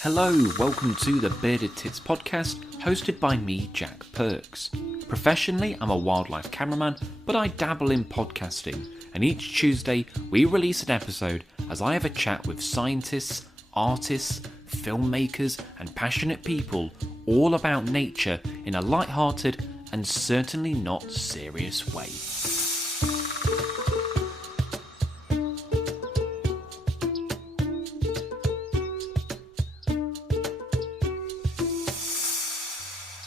Hello, welcome to the Bearded Tits podcast, hosted by me, Jack Perks. Professionally, I'm a wildlife cameraman, but I dabble in podcasting, and each Tuesday we release an episode as I have a chat with scientists, artists, filmmakers, and passionate people all about nature in a light-hearted and certainly not serious way.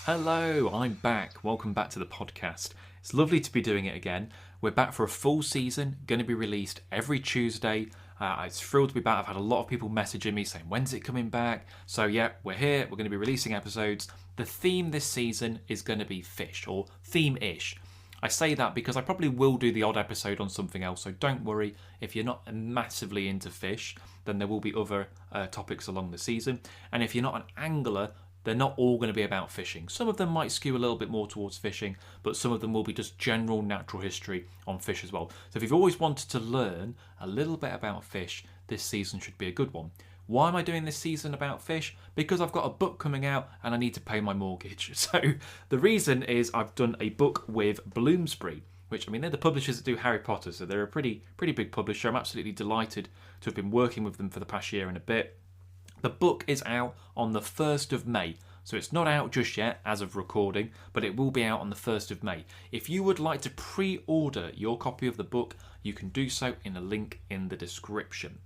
Hello, I'm back. Welcome back to the podcast. It's lovely to be doing it again. We're back for a full season, going to be released every Tuesday. I'm thrilled to be back. I've had a lot of people messaging me saying, when's it coming back? So yeah, we're here. We're going to be releasing episodes. The theme this season is going to be fish, or theme-ish. I say that because I probably will do the odd episode on something else, so don't worry. If you're not massively into fish, then there will be other topics along the season. And if you're not an angler, they're not all going to be about fishing. Some of them might skew a little bit more towards fishing, but some of them will be just general natural history on fish as well. So if you've always wanted to learn a little bit about fish, this season should be a good one. Why am I doing this season about fish? Because I've got a book coming out and I need to pay my mortgage. So the reason is I've done a book with Bloomsbury, which, I mean, they're the publishers that do Harry Potter, so they're a pretty big publisher. I'm absolutely delighted to have been working with them for the past year and a bit. The book is out on the 1st of May, so it's not out just yet as of recording, but it will be out on the 1st of May. If you would like to pre-order your copy of the book, you can do so in a link in the description.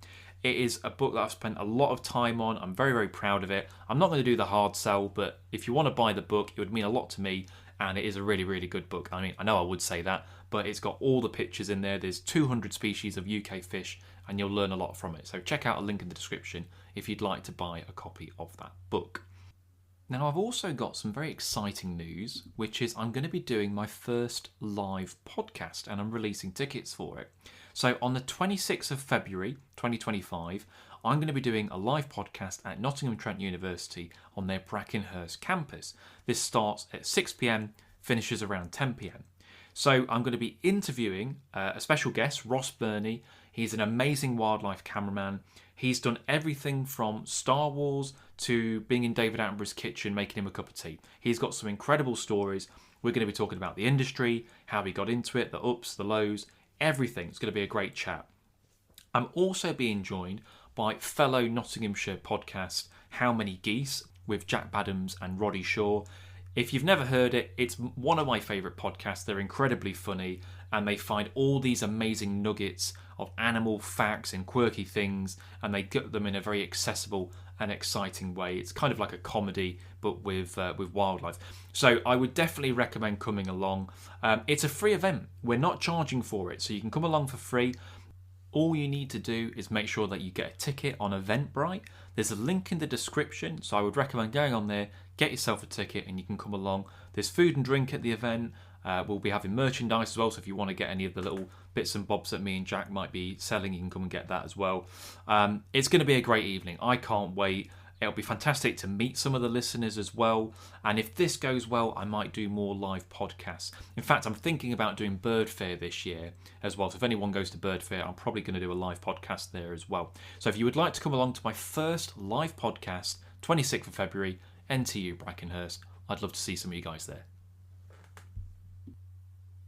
It is a book that I've spent a lot of time on. I'm very proud of it. I'm not going to do the hard sell, but if you want to buy the book, it would mean a lot to me, and it is a really good book. I mean, I know I would say that, but it's got all the pictures in there. There's 200 species of UK fish, and you'll learn a lot from it. So check out a link in the description if you'd like to buy a copy of that book. Now, I've also got some very exciting news, which is I'm going to be doing my first live podcast, and I'm releasing tickets for it. So on the 26th of February 2025, I'm going to be doing a live podcast at Nottingham Trent University on their Brackenhurst campus. This starts at 6 p.m, finishes around 10 p.m. So I'm going to be interviewing a special guest, Ross Burney. He's an amazing wildlife cameraman. He's done everything from Star Wars to being in David Attenborough's kitchen, making him a cup of tea. He's got some incredible stories. We're going to be talking about the industry, how he got into it, the ups, the lows, everything. It's going to be a great chat. I'm also being joined by fellow Nottinghamshire podcast, How Many Geese, with Jack Badams and Roddy Shaw. If you've never heard it, it's one of my favourite podcasts. They're incredibly funny, and they find all these amazing nuggets of animal facts and quirky things, and they get them in a very accessible and exciting way. It's kind of like a comedy, but with wildlife. So I would definitely recommend coming along. It's a free event. We're not charging for it, so you can come along for free. All you need to do is make sure that you get a ticket on Eventbrite. There's a link in the description, so I would recommend going on there, get yourself a ticket, and you can come along. There's food and drink at the event. We'll be having merchandise as well, so if you want to get any of the little bits and bobs that me and Jack might be selling, you can come and get that as well. It's going to be a great evening. I can't wait. It'll be fantastic to meet some of the listeners as well. And if this goes well, I might do more live podcasts. In fact, I'm thinking about doing Bird Fair this year as well. So if anyone goes to Bird Fair, I'm probably going to do a live podcast there as well. So if you would like to come along to my first live podcast, 26th of February, NTU Brackenhurst, I'd love to see some of you guys there.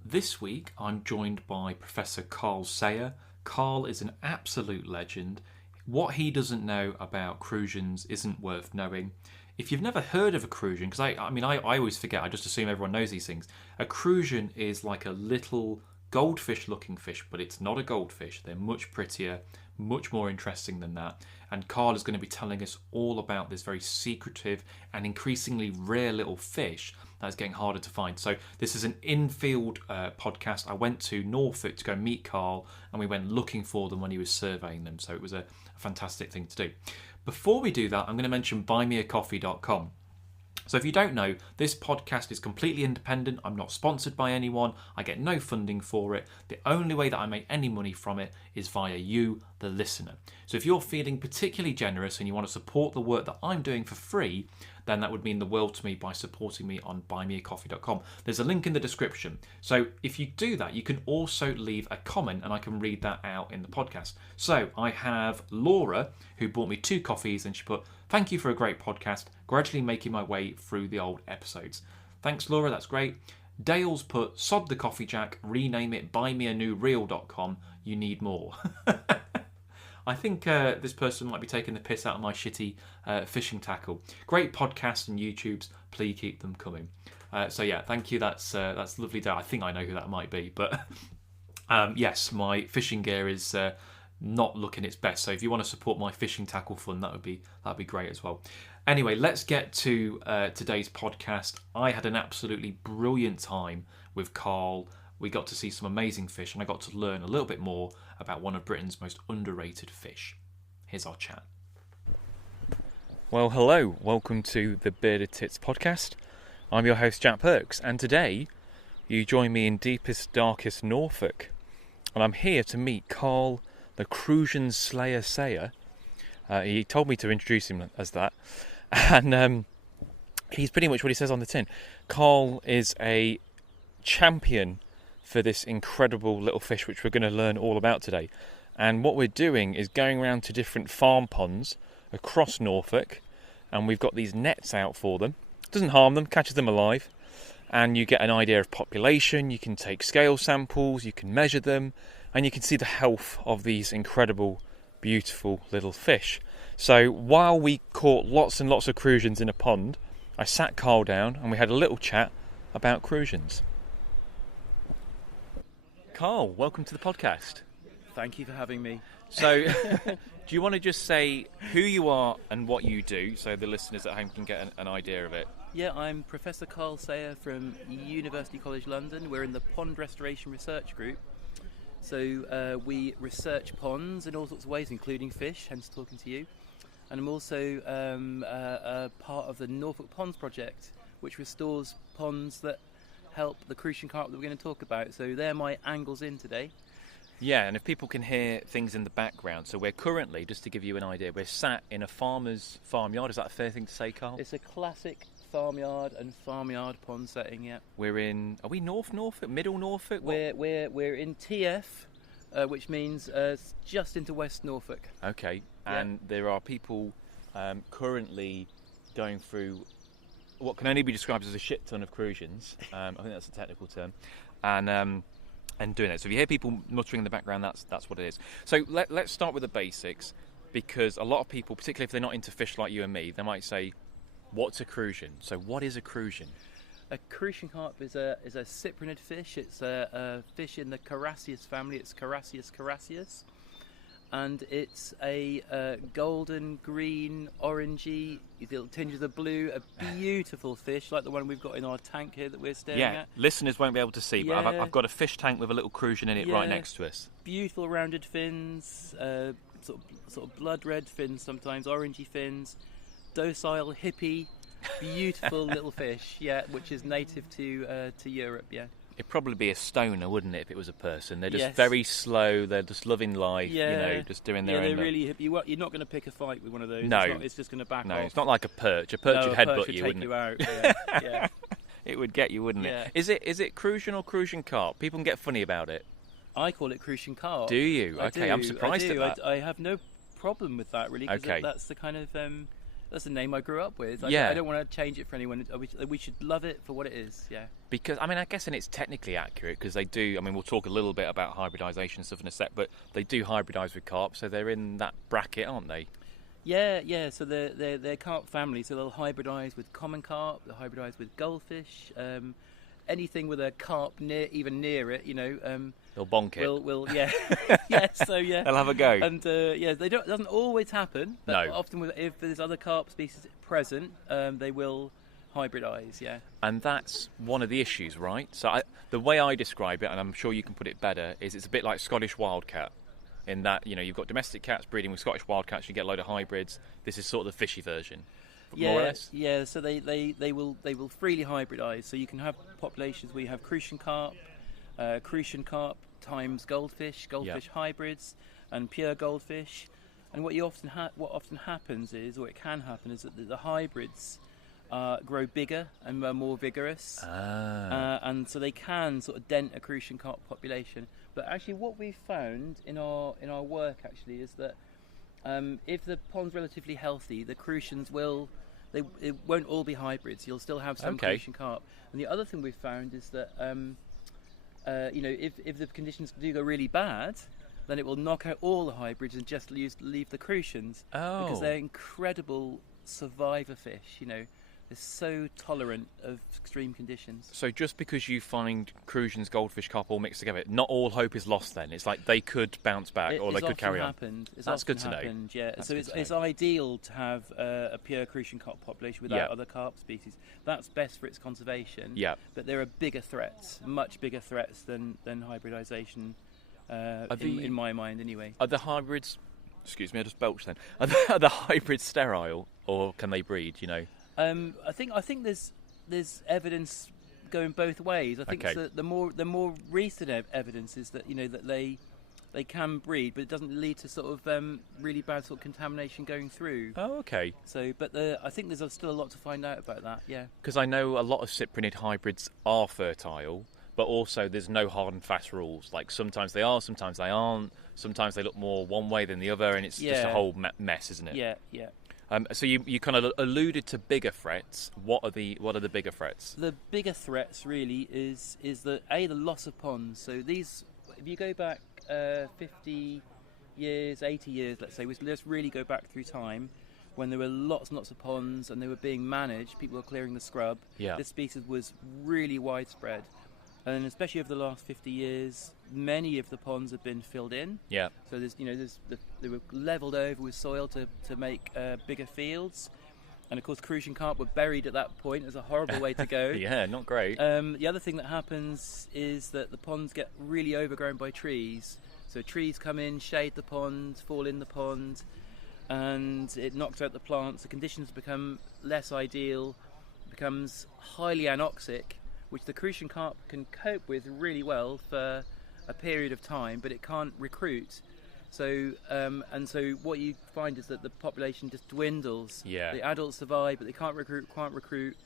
This week, I'm joined by Professor Carl Sayer. Carl is an absolute legend. What he doesn't know about Crucians isn't worth knowing. If you've never heard of a Crucian, because I always forget, I just assume everyone knows these things. A Crucian is like a little goldfish-looking fish, but it's not a goldfish. They're much prettier, much more interesting than that. And Carl is going to be telling us all about this very secretive and increasingly rare little fish that's getting harder to find. So this is an in-field podcast. I went to Norfolk to go meet Carl, and we went looking for them when he was surveying them. So it was a fantastic thing to do. Before we do that, I'm going to mention buymeacoffee.com. So if you don't know, this podcast is completely independent. I'm not sponsored by anyone. I get no funding for it. The only way that I make any money from it is via you, the listener. So if you're feeling particularly generous and you want to support the work that I'm doing for free, then that would mean the world to me by supporting me on buymeacoffee.com. There's a link in the description. So if you do that, you can also leave a comment and I can read that out in the podcast. So I have Laura, who bought me 2 coffees, and she put, "Thank you for a great podcast, gradually making my way through the old episodes." Thanks, Laura, that's great. Dale's put, "Sod the coffee jack, rename it buymeanewreel.com, you need more." I think this person might be taking the piss out of my shitty fishing tackle. Great podcasts and YouTubes, please keep them coming. So yeah, thank you, that's lovely, Dale. I think I know who that might be, but yes, my fishing gear is not looking its best, so if you want to support my fishing tackle fund, that'd be great as well. Anyway, let's get to today's podcast. I had an absolutely brilliant time with Carl. We got to see some amazing fish, and I got to learn a little bit more about one of Britain's most underrated fish. Here's our chat. Well, hello, welcome to the Bearded Tits podcast. I'm your host, Jack Perks, and today you join me in deepest, darkest Norfolk, and I'm here to meet Carl, the Crucian Slayer Sayer. He told me to introduce him as that, and he's pretty much what he says on the tin. Carl is a champion for this incredible little fish, which we're going to learn all about today. And what we're doing is going around to different farm ponds across Norfolk, and we've got these nets out for them. It doesn't harm them, catches them alive, and you get an idea of population. You can take scale samples, you can measure them, and you can see the health of these incredible, beautiful little fish. So while we caught lots and lots of crucians in a pond, I sat Carl down and we had a little chat about crucians. Carl, welcome to the podcast. Thank you for having me. So, do you want to just say who you are and what you do, so the listeners at home can get an idea of it? Yeah, I'm Professor Carl Sayer from University College London. We're in the Pond Restoration Research Group. So we research ponds in all sorts of ways, including fish, hence talking to you. And I'm also a part of the Norfolk Ponds Project, which restores ponds that help the Crucian Carp that we're going to talk about. So they're my angles in today. Yeah, and if people can hear things in the background, so we're currently, just to give you an idea, we're sat in a farmer's farmyard. Is that a fair thing to say, Carl? It's a classic farmyard and farmyard pond setting, yeah. We're in, are we North Norfolk, Middle Norfolk? We're in TF, which means just into West Norfolk. Okay, and there are people currently going through what can only be described as a shit ton of crucians. I think that's a technical term, and doing it. So if you hear people muttering in the background, that's what it is. So let's start with the basics, because a lot of people, particularly if they're not into fish like you and me, they might say, "What's a crucian?" So what is a crucian? A Crucian carp is a cyprinid fish. It's a fish in the Carassius family. It's Carassius. And it's a golden, green, orangey, little tinges of blue, a beautiful fish like the one we've got in our tank here that we're staring at. Yeah, listeners won't be able to see, but I've got a fish tank with a little crucian in it right next to us. Beautiful rounded fins, sort of blood red fins sometimes, orangey fins, docile, hippie, beautiful little fish, which is native to Europe, It'd probably be a stoner, wouldn't it, if it was a person? They're just very slow, they're just loving life, just doing their own... Yeah, they're really hippie. You're not going to pick a fight with one of those. No. It's just going to back off. No, it's not like a perch. A perch would headbutt you, wouldn't it? Out. Yeah. It would get you, wouldn't it? Is it Crucian or Crucian Carp? People can get funny about it. I call it Crucian Carp. Do you? Okay, I'm surprised at that. I have no problem with that, really, because that's the kind of... that's the name I grew up with. I don't want to change it for anyone. We should love it for what it is, Because, I guess, and it's technically accurate, because they do, we'll talk a little bit about hybridisation and stuff in a sec, but they do hybridise with carp, so they're in that bracket, aren't they? Yeah, so they're carp family, so they'll hybridise with common carp, they'll hybridise with goldfish, anything with a carp even near it, they'll bonk it. They'll have a go. And it doesn't always happen, but no. Often if there's other carp species present, they will hybridise, And that's one of the issues, right? So the way I describe it, and I'm sure you can put it better, is it's a bit like Scottish wildcat, in that you've got domestic cats breeding with Scottish wildcats, you get a load of hybrids. This is sort of the fishy version. More or less? Yeah, so they will freely hybridise. So you can have populations where you have Crucian carp times goldfish hybrids, and pure goldfish. And what often happens is, or it can happen, is that the hybrids grow bigger and are more vigorous, and so they can sort of dent a Crucian carp population. But actually, what we've found in our work actually is that if the pond's relatively healthy, the Crucians it won't all be hybrids. You'll still have some Crucian carp. And the other thing we've found is that if the conditions do go really bad, then it will knock out all the hybrids and just leave the Crucians, because they're incredible survivor fish. They're so tolerant of extreme conditions. So just because you find Crucians, goldfish, carp all mixed together, not all hope is lost then? It's like they could bounce back or they could carry on? That's good to know. Yeah. So it's ideal to have a pure Crucian carp population without other carp species. That's best for its conservation. Yeah. But there are bigger threats, much bigger threats than hybridisation, in my mind anyway. Are the hybrids... Excuse me, I just belched then. Are the hybrids sterile or can they breed, I think there's evidence going both ways. I think the more recent evidence is that that they can breed, but it doesn't lead to sort of really bad sort of contamination going through. Oh, okay. So, but I think there's still a lot to find out about that. Yeah. Because I know a lot of cyprinid hybrids are fertile, but also there's no hard and fast rules. Like sometimes they are, sometimes they aren't. Sometimes they look more one way than the other, and it's just a whole mess, isn't it? Yeah, yeah. So you kind of alluded to bigger threats. What are the bigger threats? The bigger threats really is the loss of ponds. So these, if you go back 50 years, 80 years, let's say, let's really go back through time when there were lots and lots of ponds and they were being managed. People were clearing the scrub. Yeah. This species was really widespread, and especially over the last 50 years, many of the ponds have been filled in. Yeah. So they were levelled over with soil to make bigger fields, and of course Crucian carp were buried at that point. It's a horrible way to go. Yeah, not great. The other thing that happens is that the ponds get really overgrown by trees. So trees come in, shade the pond, fall in the pond, and it knocks out the plants. The conditions become less ideal, becomes highly anoxic, which the Crucian carp can cope with really well for a period of time, but it can't recruit. So what you find is that the population just dwindles. Yeah. The adults survive, but they can't recruit,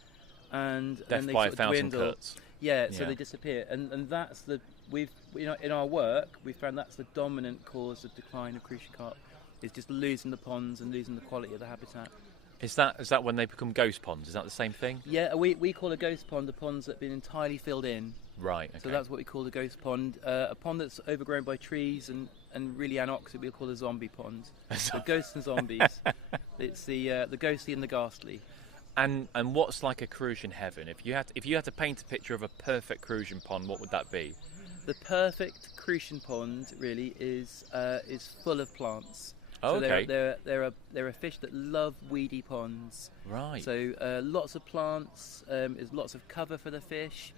and death they by sort of 1,000 dwindle. cuts. Yeah, so they disappear, and that's in our work we found that's the dominant cause of decline of Crucian carp, is just losing the ponds and losing the quality of the habitat. Is that when they become ghost ponds? Is that the same thing? Yeah, we call a ghost pond the ponds that have been entirely filled in. Right. Okay. So that's what we call a ghost pond. A pond that's overgrown by trees and really anoxic, we'll call a zombie pond. So ghosts and zombies. It's the ghostly and the ghastly. And what's like a Crucian heaven? If you had to paint a picture of a perfect Crucian pond, what would that be? The perfect Crucian pond really is full of plants. Oh, okay. So there are fish that love weedy ponds. Right. So lots of plants. There's lots of cover for the fish.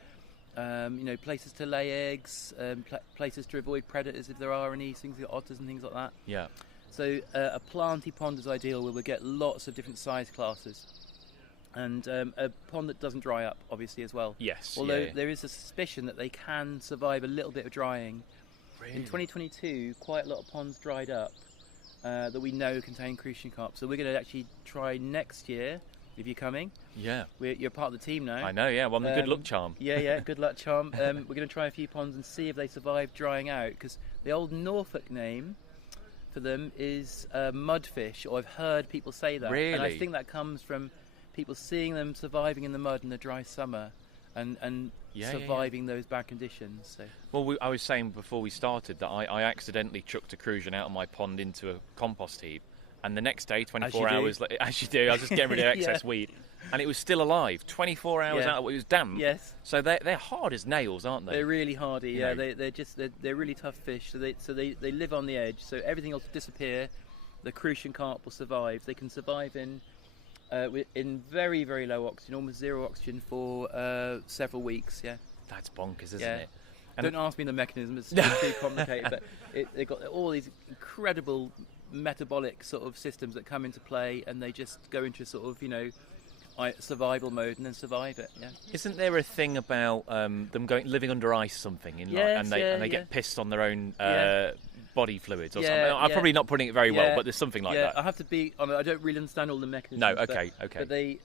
Places to lay eggs. Places to avoid predators if there are any things, like otters and things like that. Yeah. So a planty pond is ideal, where we get lots of different size classes, and a pond that doesn't dry up, obviously, as well. Yes. Although there is a suspicion that they can survive a little bit of drying. Really? In 2022, quite a lot of ponds dried up that we know contain Crucian carp. So we're going to actually try next year, if you're coming. Yeah. You're part of the team now. I know, yeah. Well, I'm the good luck charm. Yeah, good luck charm. We're going to try a few ponds and see if they survive drying out, because the old Norfolk name for them is mudfish, or I've heard people say that. Really? And I think that comes from people seeing them surviving in the mud in the dry summer and surviving those bad conditions. So. Well, I was saying before we started that I accidentally chucked a Crucian out of my pond into a compost heap, and the next day, 24 hours later, as you do, I was just getting rid of excess weed, and it was still alive. 24 hours out, it was damp. Yes. So they're hard as nails, aren't they? They're really hardy. Yeah, they're really tough fish. So they live on the edge. So everything else will disappear. The Crucian carp will survive. They can survive in very, very low oxygen, almost zero oxygen for several weeks. Yeah. That's bonkers, isn't it? And don't ask me the mechanism; it's too complicated. But they've got all these incredible metabolic sort of systems that come into play, and they just go into sort of survival mode and then survive it. Yeah. Isn't there a thing about them living under ice, something, and they get pissed on their own body fluids or Yeah, something. I'm yeah. probably not putting it very well, Yeah, but there's something like yeah, that. I have to be honest, I don't really understand all the mechanisms. No, okay. But they,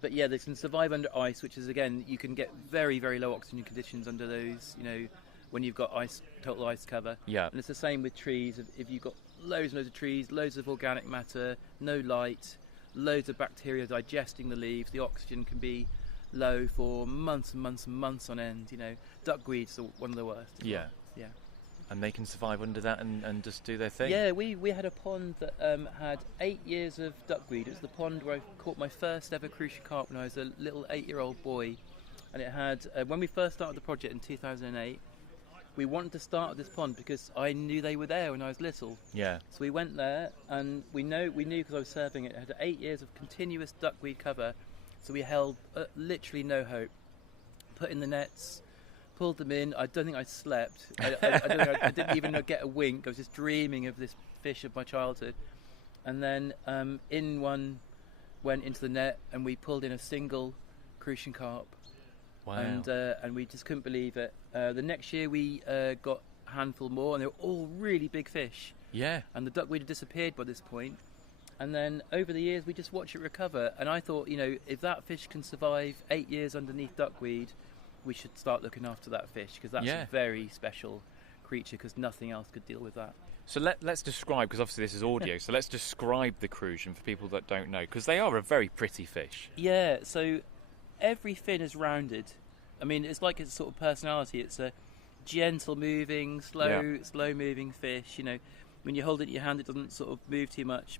but yeah, they can survive under ice, which is again, you can get very, very low oxygen conditions under those. When you've got total ice cover. Yeah. And it's the same with trees. If you've got loads and loads of trees, loads of organic matter, no light, loads of bacteria digesting the leaves, the oxygen can be low for months and months and months on end. Duckweed's one of the worst. Yeah. Yeah. And they can survive under that and just do their thing. Yeah, we had a pond that had 8 years of duckweed. It was the pond where I caught my first ever Crucian Carp when I was a little 8-year-old boy. And it had, when we first started the project in 2008, we wanted to start at this pond because I knew they were there when I was little. Yeah. So we went there, and we knew because I was surfing it. It had 8 years of continuous duckweed cover, so we held literally no hope. Put in the nets, pulled them in. I don't think I slept. I didn't even get a wink. I was just dreaming of this fish of my childhood. And then in one went into the net, and we pulled in a single Crucian Carp. Wow. And we just couldn't believe it. The next year we got a handful more, and they were all really big fish. Yeah. And the duckweed had disappeared by this point. And then over the years we just watched it recover. And I thought, if that fish can survive 8 years underneath duckweed, we should start looking after that fish, because that's a very special creature, because nothing else could deal with that. So let's describe, because obviously this is audio, so let's describe the Crucian for people that don't know, because they are a very pretty fish. Yeah, so every fin is rounded. I mean, it's like its sort of personality. It's a gentle moving, slow moving fish. When you hold it in your hand, it doesn't sort of move too much.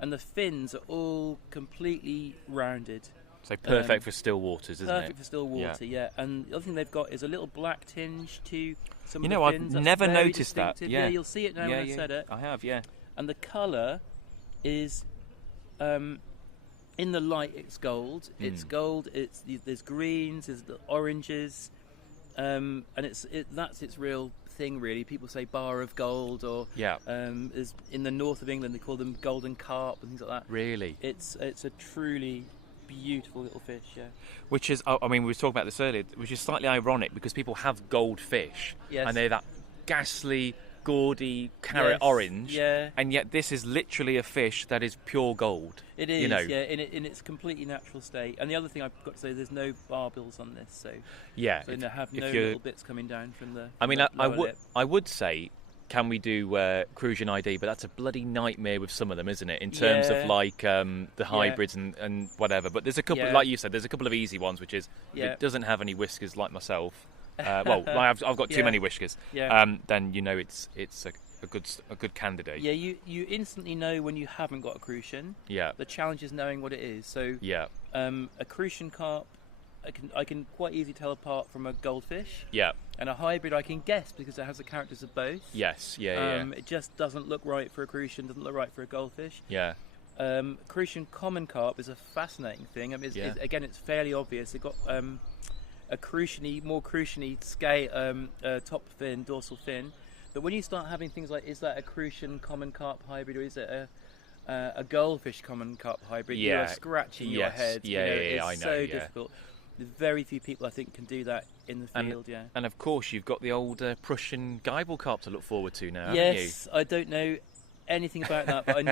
And the fins are all completely rounded. So perfect for still waters, isn't it? Perfect for still water, yeah. And the other thing they've got is a little black tinge to some of the I've fins. That's never very noticed that. distinctive. Yeah, you'll see it now when I've said it. I have, yeah. And the colour is, in the light, it's gold. It's gold. There's greens, there's the oranges, and that's its real thing, really. People say bar of gold, or is in the north of England they call them golden carp and things like that. Really, it's a truly beautiful little fish, yeah. Which is, I mean, we were talking about this earlier, which is slightly ironic because people have gold fish, and they're that ghastly, gaudy carrot orange, and yet this is literally a fish that is pure gold. It is, in its completely natural state. And the other thing I've got to say, there's no barbills on this, so have no little bits coming down from the. I mean, I would say, can we do Crucian ID? But that's a bloody nightmare with some of them, isn't it? In terms of the hybrids and whatever. But there's a couple, like you said, there's a couple of easy ones, which is if it doesn't have any whiskers like myself. I've got too many whiskers. Then it's a good candidate. Yeah, you instantly know when you haven't got a Crucian. Yeah. The challenge is knowing what it is. So a Crucian Carp, I can quite easily tell apart from a goldfish. Yeah. And a hybrid I can guess because it has the characters of both. Yes. Yeah. It just doesn't look right for a Crucian. Doesn't look right for a goldfish. Yeah. Crucian common carp is a fascinating thing. I mean, again, it's fairly obvious. They've got a more cruciany scale, top fin, dorsal fin. But when you start having things like, is that a Crucian common carp hybrid, or is it a goldfish common carp hybrid? You're scratching your head. It's I know. So difficult. There's very few people I think can do that in the field. And of course, you've got the old Prussian Geibel carp to look forward to now. Yes, I don't know anything about that, but I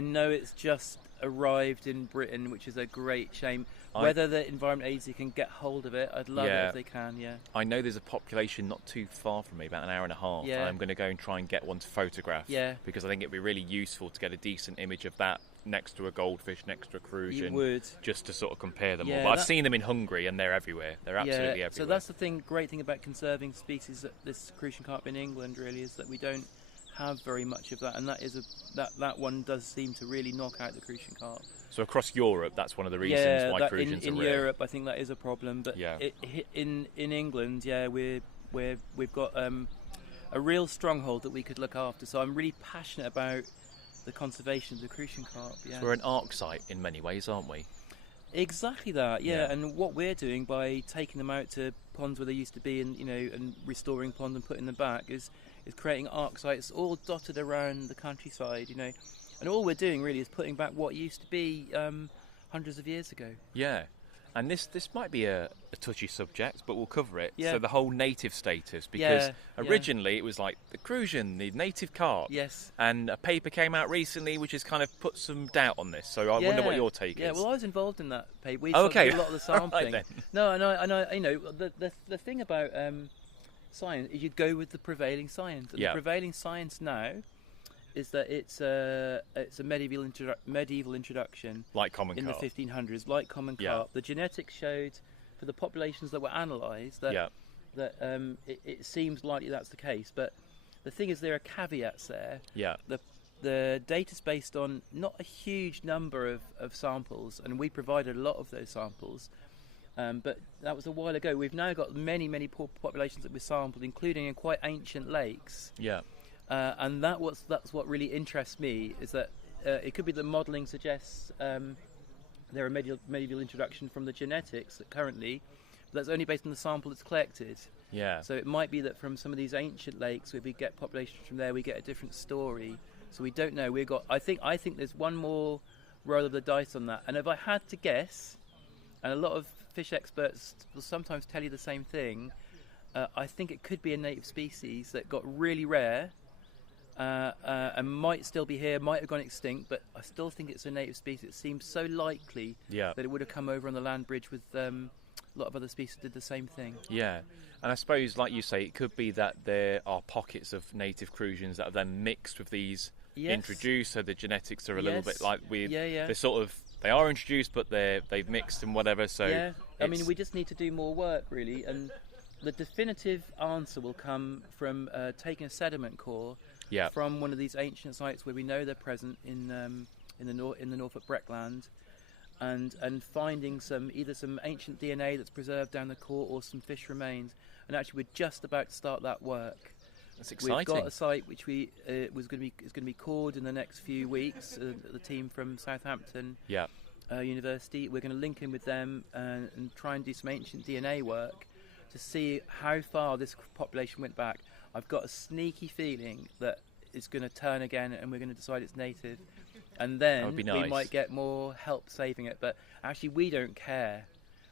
know it's just arrived in Britain, which is a great shame. Whether the Environment Agency can get hold of it, I'd love it if they can. I know there's a population not too far from me, about an hour and a half, and I'm going to go and try and get one to photograph, because I think it'd be really useful to get a decent image of that next to a goldfish, next to a Crucian. You would. Just to sort of compare them all. But I've seen them in Hungary, and they're everywhere. They're absolutely everywhere. So that's the great thing about conserving species, that this Crucian carp in England really is that we don't have very much of that, and that one does seem to really knock out the Crucian carp. So across Europe, that's one of the reasons why Crucians are rare. In Europe, I think that is a problem. But in England, we've got a real stronghold that we could look after. So I'm really passionate about the conservation of the Crucian carp. So we're an arc site in many ways, aren't we? Exactly that, and what we're doing by taking them out to ponds where they used to be, and restoring ponds and putting them back is creating arc sites all dotted around the countryside, and all we're doing really is putting back what used to be hundreds of years ago. Yeah, And this might be a touchy subject, but we'll cover it. Yeah. So the whole native status, because originally it was like the Crucian, the native carp. Yes. And a paper came out recently which has kind of put some doubt on this. So I wonder what your take is. Yeah, well, I was involved in that paper. We okay. did a lot of the sampling. Right, No, and I, you know, the thing about science is you go with the prevailing science. And the prevailing science now is that it's a medieval introduction, like common in carp. the 1500s, like common carp. The genetics showed for the populations that were analysed that it seems likely that's the case. But the thing is, there are caveats there. Yeah. The data's based on not a huge number of samples, and we provided a lot of those samples. But that was a while ago. We've now got many populations that we sampled, including in quite ancient lakes. Yeah. And that's what really interests me, is that it could be that modelling suggests there are medieval introduction from the genetics that currently, but that's only based on the sample that's collected. Yeah. So it might be that from some of these ancient lakes, where we get populations from there, we get a different story. So we don't know. I think there's one more roll of the dice on that. And if I had to guess, and a lot of fish experts will sometimes tell you the same thing, I think it could be a native species that got really rare and might still be here, might have gone extinct, but I still think it's a native species. It seems so likely that it would have come over on the land bridge with a lot of other species did the same thing. Yeah, and I suppose, like you say, it could be that there are pockets of native Crucians that are then mixed with these introduced, so the genetics are a little bit like they're sort of, they are introduced, but they've mixed and whatever. So I mean, we just need to do more work, really, and the definitive answer will come from taking a sediment core from one of these ancient sites where we know they're present in the Norfolk Breckland, and finding either some ancient DNA that's preserved down the core or some fish remains. And actually, we're just about to start that work. That's exciting. We've got a site which is going to be cored in the next few weeks. The team from Southampton University. We're going to link in with them and try and do some ancient DNA work to see how far this population went back. I've got a sneaky feeling that it's going to turn again, and we're going to decide it's native, and then we might get more help saving it. But actually, we don't care.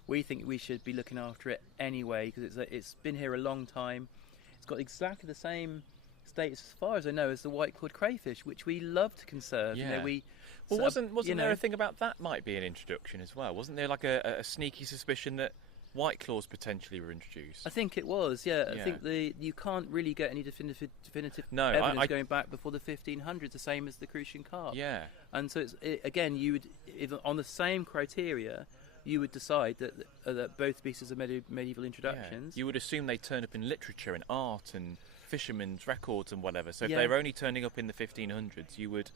We think we should be looking after it anyway, because it's been here a long time. It's got exactly the same status, as far as I know, as the white-clawed crayfish, which we love to conserve. Yeah. You know, wasn't there a thing about that might be an introduction as well? Wasn't there like a sneaky suspicion that white claws potentially were introduced? I think it was, I think you can't really get any definitive evidence going back before the 1500s, the same as the Crucian Carp. Yeah. And so again, you would, if on the same criteria, you would decide that both species are medieval introductions. Yeah. You would assume they turn up in literature and art and fishermen's records and whatever. So if they were only turning up in the 1500s, you would,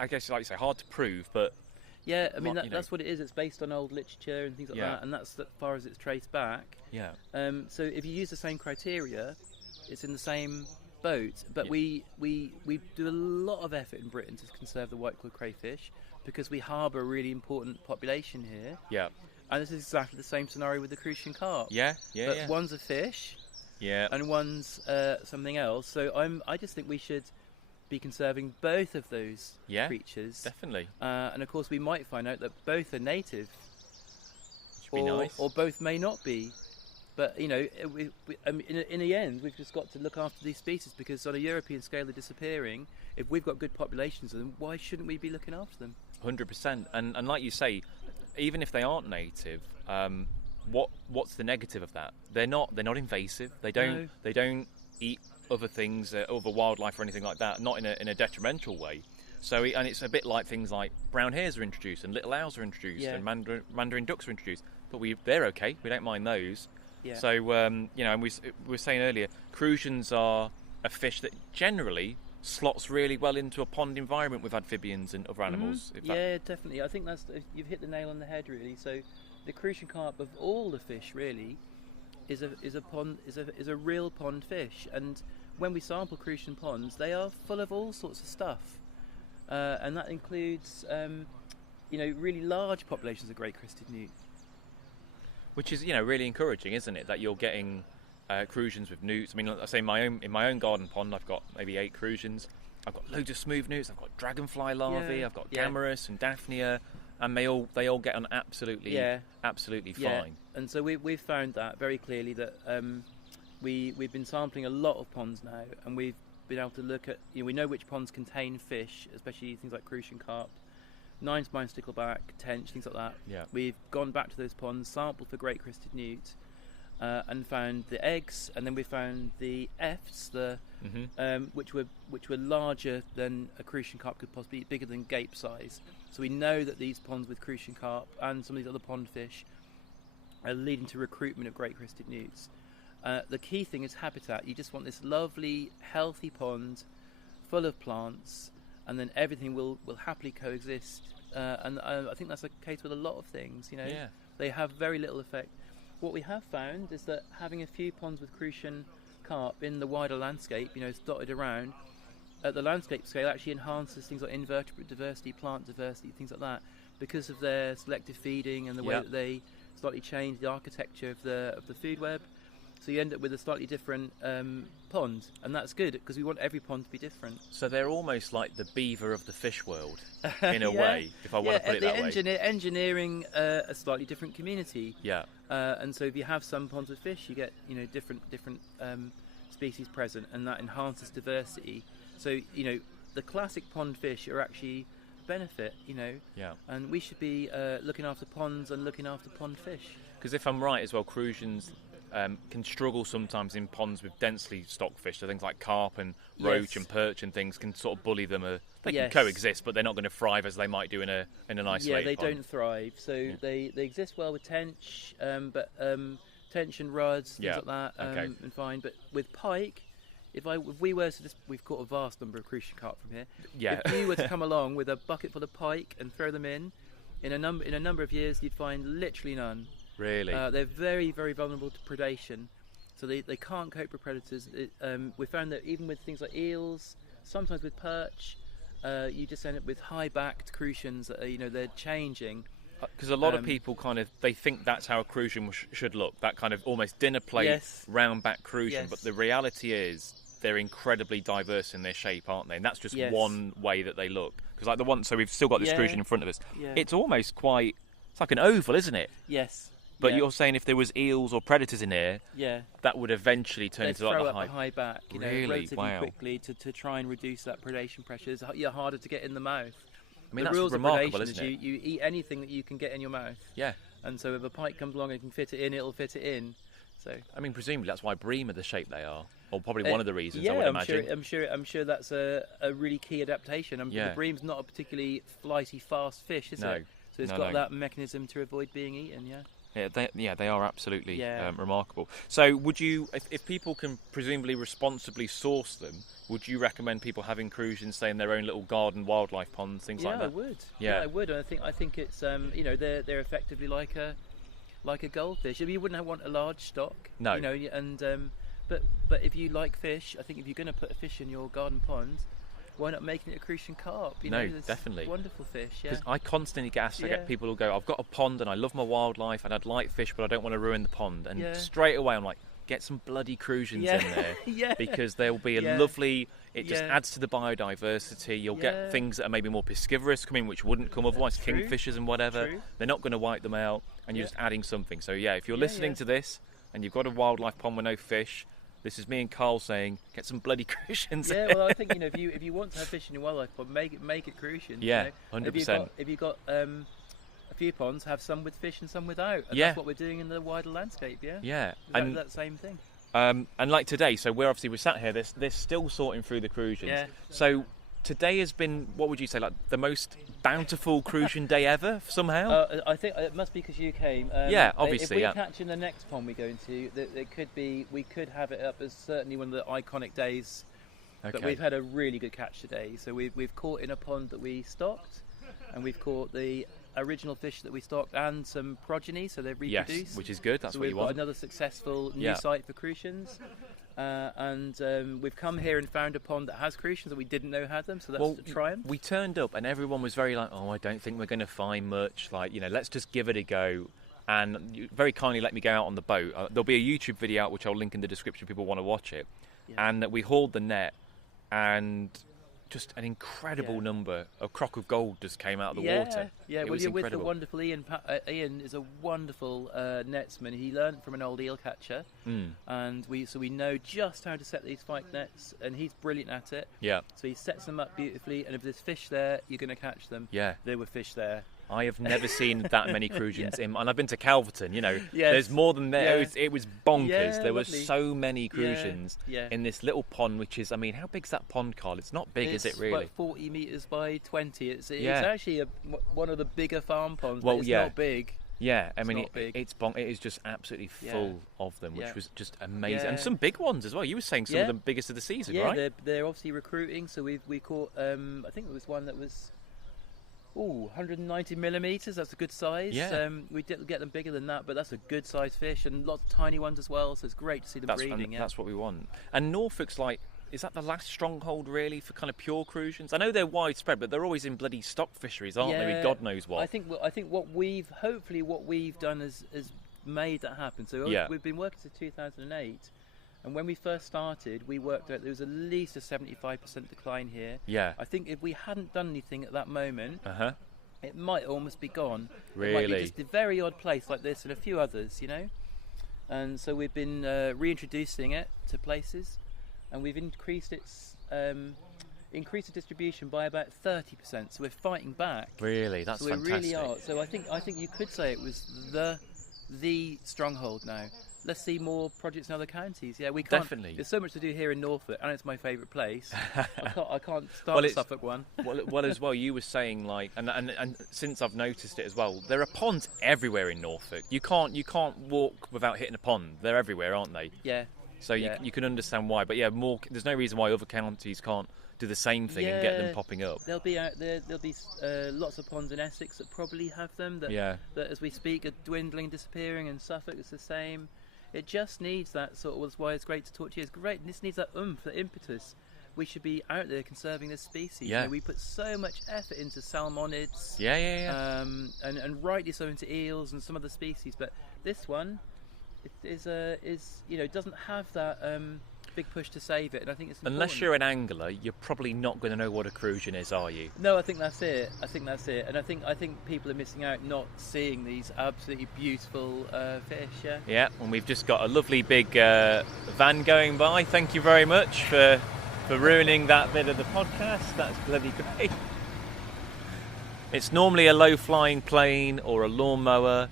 I guess, like you say, hard to prove, but... Yeah, I mean, that's what it is. It's based on old literature and things like that, and that's as far as it's traced back. Yeah. So if you use the same criteria, it's in the same boat. But we do a lot of effort in Britain to conserve the white-clawed crayfish, because we harbour a really important population here. Yeah. And this is exactly the same scenario with the Crucian Carp. But one's a fish, and one's something else. So I just think we should be conserving both of those creatures. Definitely. And of course, we might find out that both are native, or both may not be. But you know, in the end, we've just got to look after these species, because on a European scale, they're disappearing. If we've got good populations of them, why shouldn't we be looking after them? 100%. And like you say, even if they aren't native, what's the negative of that? They're not invasive. They don't eat other things, other wildlife or anything like that, not in a detrimental way. So, and it's a bit like things like brown hares are introduced, and little owls are introduced, and mandarin ducks are introduced, but they're okay. We don't mind those. Yeah. So, and we were saying earlier, Crucians are a fish that generally slots really well into a pond environment with amphibians and other animals. Yeah, definitely. I think you've hit the nail on the head, really. So, the Crucian Carp, of all the fish, really, is a real pond fish. And when we sample Crucian ponds, they are full of all sorts of stuff, and that includes really large populations of great crested newt, which is really encouraging, isn't it, that you're getting Crucians with newts. I mean, I say in my own garden pond, I've got maybe 8 Crucians. I've got loads of smooth newts. I've got dragonfly larvae. I've got Gammarus and Daphnia. And they all get on absolutely Yeah. fine. And so we've found that very clearly that we've been sampling a lot of ponds now, and we've been able to look at, we know which ponds contain fish, especially things like Crucian Carp, 9-spine stickleback, tench, things like that. Yeah. We've gone back to those ponds, sampled for great crested newt, and found the eggs, and then we found the Fs, which were larger than a Crucian Carp could possibly be, bigger than gape size. So we know that these ponds with Crucian Carp and some of these other pond fish are leading to recruitment of great crested newts. The key thing is habitat. You just want this lovely, healthy pond full of plants, and then everything will happily coexist. And I think that's the case with a lot of things. They have very little effect. What we have found is that having a few ponds with Crucian Carp in the wider landscape, dotted around, at the landscape scale actually enhances things like invertebrate diversity, plant diversity, things like that, because of their selective feeding and the way that they slightly change the architecture of the food web. So you end up with a slightly different pond, and that's good because we want every pond to be different. So they're almost like the beaver of the fish world, in a way, if I want to put it that way. Engineering a slightly different community. Yeah. And so if you have some ponds with fish, you get different species present, and that enhances diversity. So the classic pond fish are actually benefit. Yeah. And we should be looking after ponds and looking after pond fish. Because if I'm right as well, Crucians can struggle sometimes in ponds with densely stocked fish. So things like carp and roach and perch and things can sort of bully them. They can coexist, but they're not going to thrive as they might do in an isolated Yeah, they pond. don't thrive. So they exist well with tench, but tench and ruds, things like that, and fine. But with pike, if we were to we've caught a vast number of Crucian Carp from here. Yeah. If you were to come along with a bucket full of pike and throw them in a number of years, you'd find literally none. Really? They're very, very vulnerable to predation, so they can't cope with predators. We found that even with things like eels, sometimes with perch, you just end up with high-backed crucians that are, they're changing. Because a lot of people they think that's how a Crucian should look, that kind of almost dinner plate, round-back Crucian, but the reality is they're incredibly diverse in their shape, aren't they? And that's just one way that they look. Because like the one, so we've still got this Crucian in front of us. Yeah. It's almost it's like an oval, isn't it? Yes. But you're saying if there was eels or predators in here, that would eventually turn into like the high back, relatively quickly to try and reduce that predation pressure. It's harder to get in the mouth. I mean, the that's rules remarkable, of predation isn't it? You eat anything that you can get in your mouth. Yeah. And so if a pike comes along and can fit it in, it'll fit it in. So I mean, presumably that's why bream are the shape they are, or probably one of the reasons. I would imagine. I'm sure that's a really key adaptation. The bream's not a particularly flighty, fast fish, is it? So it's got that mechanism to avoid being eaten. Yeah. They are absolutely remarkable. So would you, if people can presumably responsibly source them, would you recommend people having Crucians, say, in their own little garden wildlife ponds, things like that? I would. Yeah, I would. And I think it's they're effectively like a goldfish. I mean, you wouldn't want a large stock. No. And but if you like fish, I think if you're going to put a fish in your garden pond, why not making it a Crucian Carp? Definitely. Wonderful fish, Because I constantly get people who go, I've got a pond and I love my wildlife and I'd like fish, but I don't want to ruin the pond. And straight away I'm like, get some bloody Crucians in there. Because they'll be a lovely, it just adds to the biodiversity. You'll get things that are maybe more piscivorous come in, which wouldn't come otherwise, kingfishers and whatever. They're not going to wipe them out, and you're just adding something. So if you're listening to this and you've got a wildlife pond with no fish, this is me and Carl saying, get some bloody Crucians. Yeah, well, I think if you want to have fish in your wildlife pond, make it Crucian. Yeah, 100%. If you've got a few ponds, have some with fish and some without. And that's what we're doing in the wider landscape. Yeah. Yeah, and that same thing. And like today, so we're sat here. They're still sorting through the Crucians. Yeah. So today has been, what would you say, like the most bountiful Crucian day ever somehow? I think it must be because you came. Obviously. If we catch in the next pond we go into, we could have it up as certainly one of the iconic days. Okay. But we've had a really good catch today. So we've caught in a pond that we stocked, and we've caught the original fish that we stocked and some progeny, so they've reproduced. Yes, which is good. That's what you want. want. We've got another successful new site for Crucians. And we've come here and found a pond that has Crucians that we didn't know had them, so that's a triumph. We turned up and everyone was very like, I don't think we're going to find much, let's just give it a go. And you very kindly let me go out on the boat. There'll be a YouTube video out which I'll link in the description if people want to watch it. And we hauled the net, and just an incredible number. A croc of gold just came out of the water. Yeah, it well, was you're with the incredible. wonderful Ian. Ian is a wonderful netsman. He learned from an old eel catcher, and we know just how to set these fight nets, and he's brilliant at it. Yeah. So he sets them up beautifully, and if there's fish there, you're going to catch them. Yeah. There were fish there. I have never seen that many Crucians in, and I've been to Calverton. Yes. There's more than there. Yeah. It was bonkers. Yeah, there were lovely. so many Crucians Yeah. in this little pond, which is, I mean, how big's that pond, Carl? It's not big, is it really? It's like 40 metres by 20. It's Yeah. actually one of the bigger farm ponds, Well, but it's yeah. not big. Yeah, I mean, not big. it is just absolutely full of them, which Yeah. was just amazing, Yeah. and some big ones as well. You were saying some of the biggest of the season, Yeah, right? they're obviously recruiting. So we caught. I think it was one that was. 190 millimetres. That's a good size. Yeah. We did get them bigger than that, but that's a good size fish, and lots of tiny ones as well. So it's great to see them breeding. Yeah. That's what we want. And Norfolk's like. Is that the last stronghold really for kind of pure Crucians? I know they're widespread, but they're always in bloody stock fisheries, aren't they? With God knows what. I think what we've done is made that happen. So we've been working since 2008, and when we first started, we worked out there was at least a 75% decline here. Yeah. I think if we hadn't done anything at that moment, it might almost be gone. Really? It might be just a very odd place like this and a few others, And so we've been reintroducing it to places, and we've increased the distribution by about 30%. So we're fighting back. Really, that's so we fantastic. really are. So I think you could say it was the stronghold now. Let's see more projects in other counties. Yeah, we can't. Definitely. There's so much to do here in Norfolk, and it's my favourite place. I can't start the Suffolk one. well, as well, you were saying and since I've noticed it as well, there are ponds everywhere in Norfolk. You can't walk without hitting a pond. They're everywhere, aren't they? Yeah. So you can understand why, but there's no reason why other counties can't do the same thing and get them popping up. They'll be out there. There'll be lots of ponds in Essex that probably have them. That as we speak are dwindling, disappearing, and Suffolk is the same. It just needs that sort of. That's why it's great to talk to you. It's great. This needs that that impetus. We should be out there conserving this species. Yeah. We put so much effort into salmonids. Yeah. And rightly so into eels and some other species, but this one is doesn't have that big push to save it, and I think it's important. Unless you're an angler, you're probably not going to know what a Crucian is, are you? No, I think that's it. And I think people are missing out not seeing these absolutely beautiful fish. Yeah, and we've just got a lovely big van going by. Thank you very much for ruining that bit of the podcast. That's bloody great. It's normally a low-flying plane or a lawnmower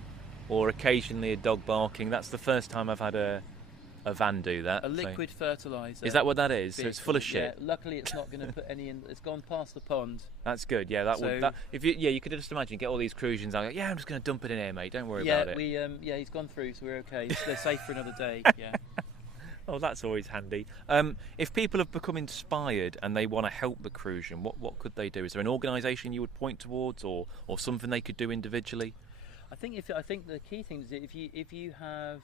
or occasionally a dog barking. That's the first time I've had a van do that. A liquid fertiliser. Is that what that is? So it's full of shit. Yeah, luckily it's not going to put any in. It's gone past the pond. That's good. Yeah, you could just imagine, get all these Crucians out. I'm just going to dump it in here, mate. Don't worry about it. He's gone through, so we're okay. They're safe for another day. Yeah. Oh, that's always handy. If people have become inspired and they want to help the Crucian, what could they do? Is there an organisation you would point towards, or something they could do individually? I think the key thing is if you have.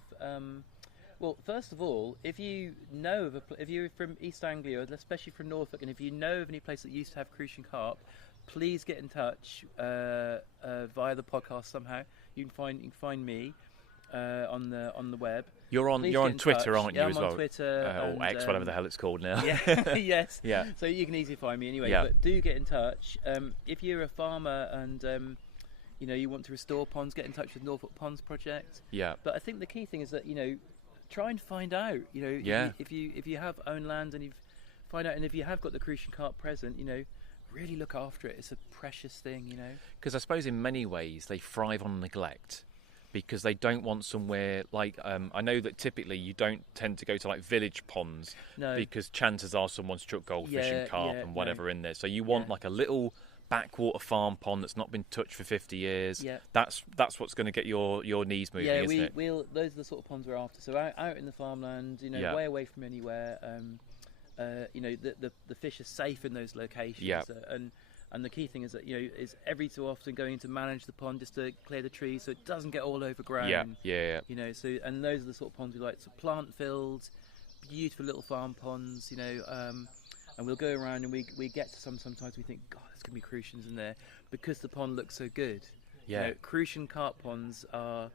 Well, first of all, if you know if you're from East Anglia, especially from Norfolk, and if you know of any place that used to have Crucian Carp, please get in touch via the podcast somehow. You can find me on the web. You're on Twitter, aren't you? I'm as on well? Twitter or X, whatever the hell it's called now. Yeah, yes. Yeah. So you can easily find me anyway. Yeah. But do get in touch. If you're a farmer and you want to restore ponds, get in touch with Norfolk Ponds Project. Yeah. But I think the key thing is that try and find out. If you have own land and and if you have got the Crucian Carp present, really look after it. It's a precious thing, Because I suppose in many ways they thrive on neglect. Because they don't want somewhere like I know that typically you don't tend to go to like village ponds, because chances are someone's chucked goldfish and carp and whatever in there. So you want like a little backwater farm pond that's not been touched for 50 years. Yeah. That's what's going to get your knees moving, isn't it? Those are the sort of ponds we're after. So out in the farmland, way away from anywhere. The fish are safe in those locations. Yeah. And the key thing is that is every so often going to manage the pond just to clear the trees so it doesn't get all overgrown. Yeah. And those are the sort of ponds we like. So plant filled, beautiful little farm ponds. And we'll go around and we get to sometimes we think, God, there's going to be Crucians in there because the pond looks so good. Yeah. Crucian carp ponds are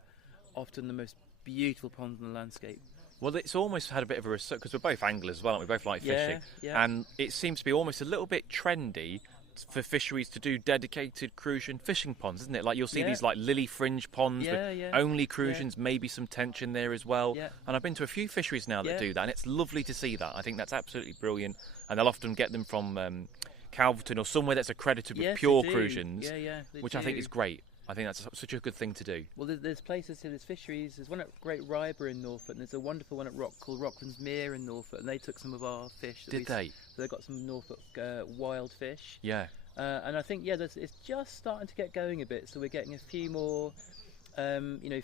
often the most beautiful ponds in the landscape. Well, it's almost had a bit of a research because we're both anglers as well, and we both like fishing. Yeah. And it seems to be almost a little bit trendy for fisheries to do dedicated Crucian fishing ponds, isn't it? Like you'll see these like lily fringe ponds with only Crucians, maybe some tension there as well. Yeah. And I've been to a few fisheries now that do that, and it's lovely to see that. I think that's absolutely brilliant. And they'll often get them from Calverton or somewhere that's accredited with pure Crucians, which I think is great. I think that's such a good thing to do. Well, there's places here, there's fisheries. There's one at Great Ryber in Norfolk, and there's a wonderful one at called Rocklands Mere in Norfolk, and they took some of our fish. Did they? So they got some Norfolk wild fish. Yeah. And I think it's just starting to get going a bit. So we're getting a few more,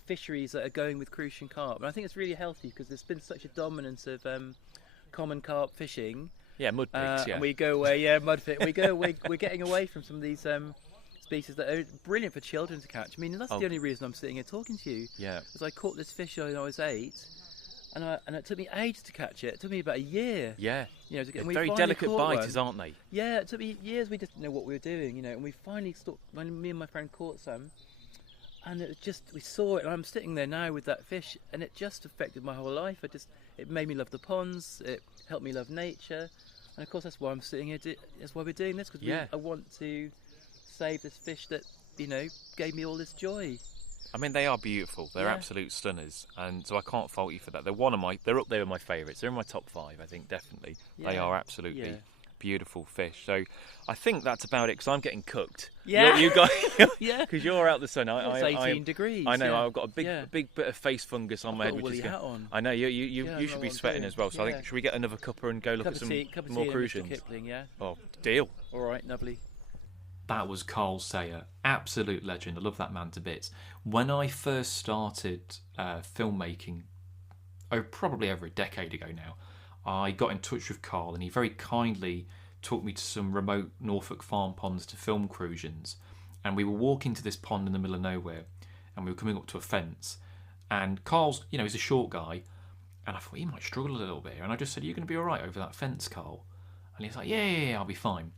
fisheries that are going with Crucian Carp, and I think it's really healthy because there's been such a dominance of common carp fishing. Yeah, mud pigs. And we go away. Yeah, mudfish. We go away. We're getting away from some of these species that are brilliant for children to catch. I mean, that's the only reason I'm sitting here talking to you. Yeah. Because I caught this fish when I was 8, and it took me ages to catch it. It took me about a year. Yeah. They're very delicate biters, aren't they? Yeah, it took me years. We didn't know what we were doing, and we finally when me and my friend caught some, and it was just, we saw it, and I'm sitting there now with that fish, and it just affected my whole life. It made me love the ponds. It helped me love nature, and of course that's why I'm sitting here. That's why we're doing this, because I want to save this fish that gave me all this joy. I mean, they are beautiful. They're absolute stunners, and so I can't fault you for that. They're up there with my favourites. They're in my top 5, I think, definitely. They are absolutely beautiful fish. So I think that's about it, because I'm getting cooked. Yeah. You guys, because you're out the sun. It's 18 degrees. I know. I've got a big bit of face fungus on my head, which is hat on. I know you should be sweating as well. So I think, should we get another cuppa and go look at some more Crucians? Kipling, yeah. Oh, deal. All right, lovely. That was Carl Sayer, absolute legend. I love that man to bits. When I first started filmmaking, probably over a decade ago now, I got in touch with Carl, and he very kindly took me to some remote Norfolk farm ponds to film Crucians. And we were walking to this pond in the middle of nowhere, and we were coming up to a fence. And Carl's, he's a short guy, and I thought he might struggle a little bit. And I just said, "Are you going to be all right over that fence, Carl?" And he's like, yeah, I'll be fine.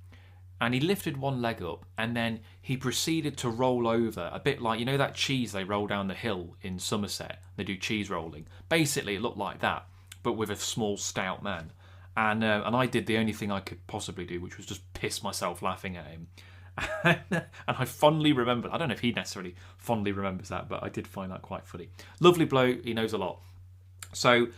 And he lifted one leg up, and then he proceeded to roll over, a bit like, that cheese they roll down the hill in Somerset? They do cheese rolling. Basically, it looked like that, but with a small, stout man. And I did the only thing I could possibly do, which was just piss myself laughing at him. And I fondly remember, I don't know if he necessarily fondly remembers that, but I did find that quite funny. Lovely bloke, he knows a lot. So,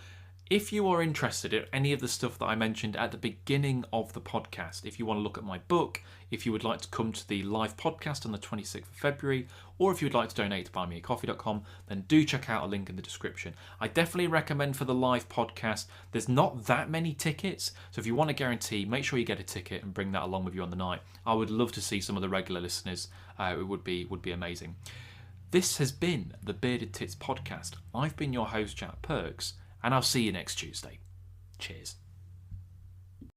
if you are interested in any of the stuff that I mentioned at the beginning of the podcast, if you want to look at my book, if you would like to come to the live podcast on the 26th of February, or if you would like to donate to buymeacoffee.com, then do check out a link in the description. I definitely recommend for the live podcast. There's not that many tickets, so if you want a guarantee, make sure you get a ticket and bring that along with you on the night. I would love to see some of the regular listeners. It would be amazing. This has been the Bearded Tits podcast. I've been your host, Jack Perks, and I'll see you next Tuesday. Cheers.